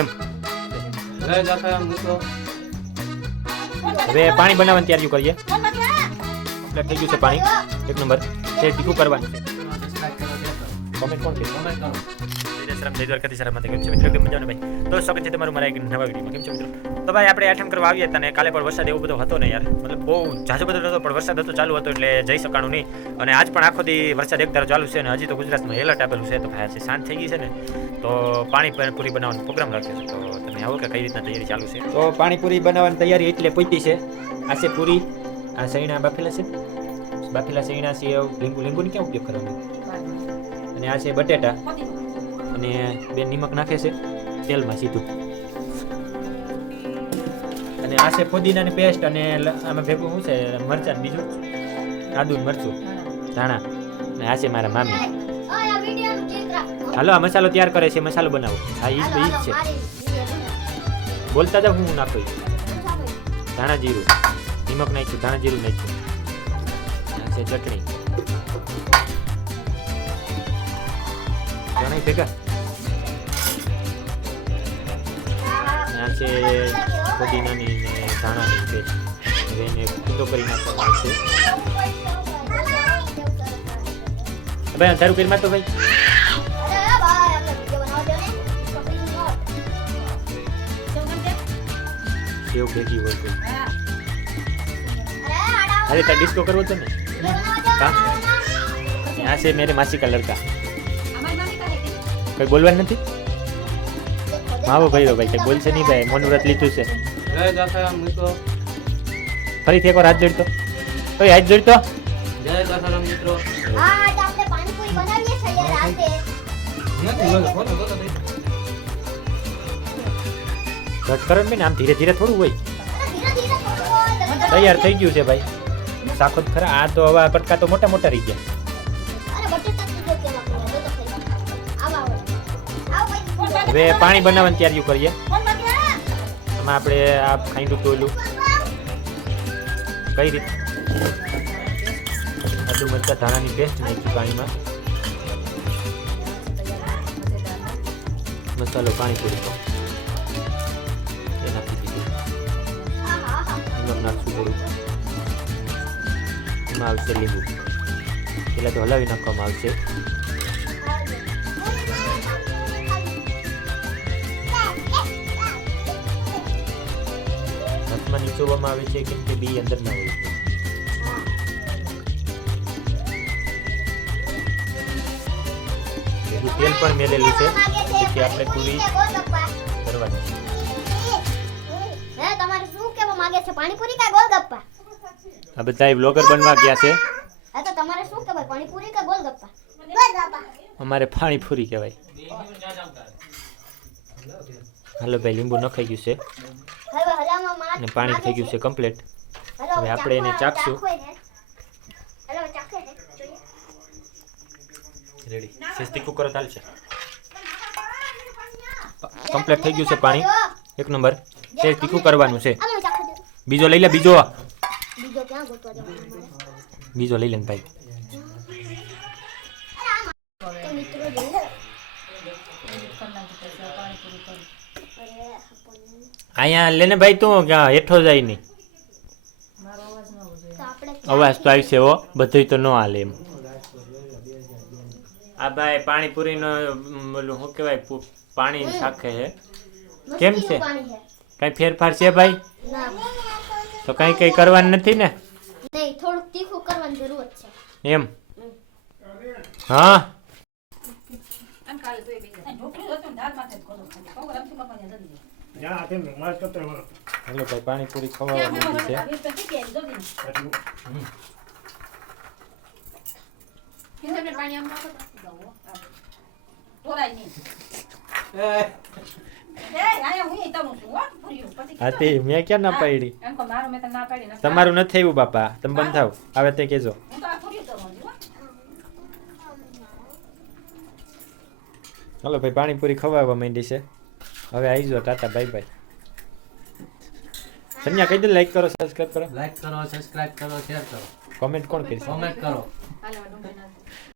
એમ મિત્રો હવે પાણી બનાવવાની તૈયારી કરીએ. એટલે થઈ ગયું છે પાણી એક નંબર. તે તીખું કરવાનું છે. કોમેન્ટ કોણ કરે? કોમેન્ટ કરો. જય શ્રામ જય દ્વારકાથી સારા માટે કેમ છે મિત્રો? એકદમ મજામાં ભાઈ. તો સ્વાગત છે તમારું મારા એક નવા વિડીયોમાં. કેમ છે મિત્રો? તો ભાઈ આપણે આઠમ કરવા આવ્યા હતા ને કાલે પણ વરસાદ એવો બધો હતો ને યાર, મતલબ બહુ ઝાઝો બધો નહોતો પણ વરસાદ હતો, ચાલુ હતો એટલે જઈ શકાણું નહીં. અને આજ પણ આખો દી વરસાદ એક ધારો ચાલુ છે અને હજી તો ગુજરાતમાં એલર્ટ આપેલું છે. તો ભાઈ આજે સાંજ થઈ ગઈ છે ને તો પાણીપુરી બનાવવાનો પ્રોગ્રામ રાખ્યો છે. તો તમે આવો કે કઈ રીતના તૈયારી ચાલુ છે? તો પાણીપુરી બનાવવાની તૈયારી એટલે પૂછી છે. આ છે પૂરી, આ સૈણા બાફેલા છે, બાફેલા સૈણા સેવ, લીંબુની ક્યાં ઉપયોગ કરવાનો, અને આ છે બટેટા, અને બે નિમક નાખે છે તેલમાં સીધું, અને આ છે ફુદીનાની પેસ્ટ, અને આમાં ભેગું શું છે મરચાં, બીજું આદુ મરચું ધાણા, અને આ છે મારા મામી. હાલો આ મસાલો તૈયાર કરે છે, મસાલો બનાવો. હા ઈ જ છે, બોલતા જાવ હું નાખું. ધાણા જીરું, નિમક નાખ્યું, ધાણા જીરું નાખ્યું, આ છે ચટણી, ચણા ભેગા, આ છે પુદીનાની ને ધાણાની પેસ્ટ. હવે એને કૂદો કરી નાખવામાં આવશે. ભાઈ અંધારું કરી મારતો ભાઈ. સેવ ભેગી હોય તો અરે તાર ડિસ્કો કરવો છે ને? કા આ છે મેરે માસી કા લડકા. કઈ બોલવાનું નથી? માવો ભાઈ ભાઈ કઈ બોલશે નહીં ભાઈ, મૌનવ્રત લીધું છે. મિત્રો ફરીથી એકવાર હાથ જોડતો. કઈ હાથ જોડતો? જય દાસારામ મિત્રો. આજે આપણે પાણીપુરી બનાવીએ છીએ રાતે. નથી બોલો બોલો બોલો ભાઈ. ઘટ કરો ને આમ ધીરે ધીરે થોડું હોય. ધીરે ધીરે થોડું તૈયાર થઈ ગયું છે ભાઈ. શાકો જ ખરા. આ તો હવે કટકા તો મોટા મોટા રહી ગયા. અરે બટેટા કીધો કે આપણે તો થઈ આવા આવો ભાઈ. હવે પાણી બનાવવાની તૈયારી કરીએ. આમાં આપણે આ ખાંડું તોલું કઈ રીતે આદુ મરચા ધાણાની પેસ્ટ નાખી પાણીમાં, મસાલો પાણીપુરી એ નાખી દીધું, નિમક નાખશું થોડું, એમાં આવશે લીંબુ, પહેલાં તો હલાવી નાખવામાં આવશે. હાથમાં નીચોવામાં આવે છે કેમ કે બી અંદર ના હોય. તેલ પણ મેલેલું છે તેથી આપણે પૂરી કરવાની. હે તમારે શું કહેવા માંગે છે? પાણીપુરી કા ગોલગપ્પા? આ બધા બ્લોગર બનવા ગયા છે. હા તો તમારે શું કહેવાય? પાણીપુરી કા ગોલગપ્પા? ગોલગપ્પા. અમારે પાણીપુરી કહેવાય. હાલો ભાઈ લીંબુ નખાઈ ગયું છે હવે હલામાં માર અને પાણી થઈ ગયું છે કમ્પ્લીટ. હવે આપણે એને ચાખશું. હલો ચાખે ને જોઈએ. રેડી સેજ તીખું કરો ચાલશે. કમ્પ્લીટ થઈ ગયું છે પાણી એક નંબર. સેજ તીખું કરવાનું છે. આલો ચાખે દે. બીજો લઈ લે, બીજો બીજો ક્યાં ગોતવા જવાનું મારે? બીજો લઈ લે ને ભાઈ. તો મિત્રો જોઈએ. અહીંયા લેને ભાઈ, તું ક્યાં હેઠો જાય નહીં. તો આપણે અવાજ તો આવી છે હો, બધું તો ન હાલે એમ. આ ભાઈ પાણીપુરીનો ઓલું શું કહેવાય પાણી શાખે છે. કેમ છે? પાણી છે. કઈ ફેરફાર છે ભાઈ? ના તો કઈ કરવાનું નથી ને? નહીં, થોડુંક તીખું કરવાની જરૂર છે. એમ હા. હેલો ભાઈ પાણીપુરી ખવાવા મૂકી છે. હા તે મેં ક્યાં ના પાડી? તમારું નથી આવ્યું બાપા, તમે બંધ થાવ. આવે તે કેજો. હાલો ભાઈ પાણીપુરી ખવાવા માંડી છે. હવે આવી જાઓ, ટાટા બાય બાય. સંજ્ઞા કહી દે લાઈક કરો, સબસ્ક્રાઇબ કરો. લાઈક કરો, સબસ્ક્રાઇબ કરો, શેર કરો, કોમેન્ટ કોણ કરશે? કોમેન્ટ કરો.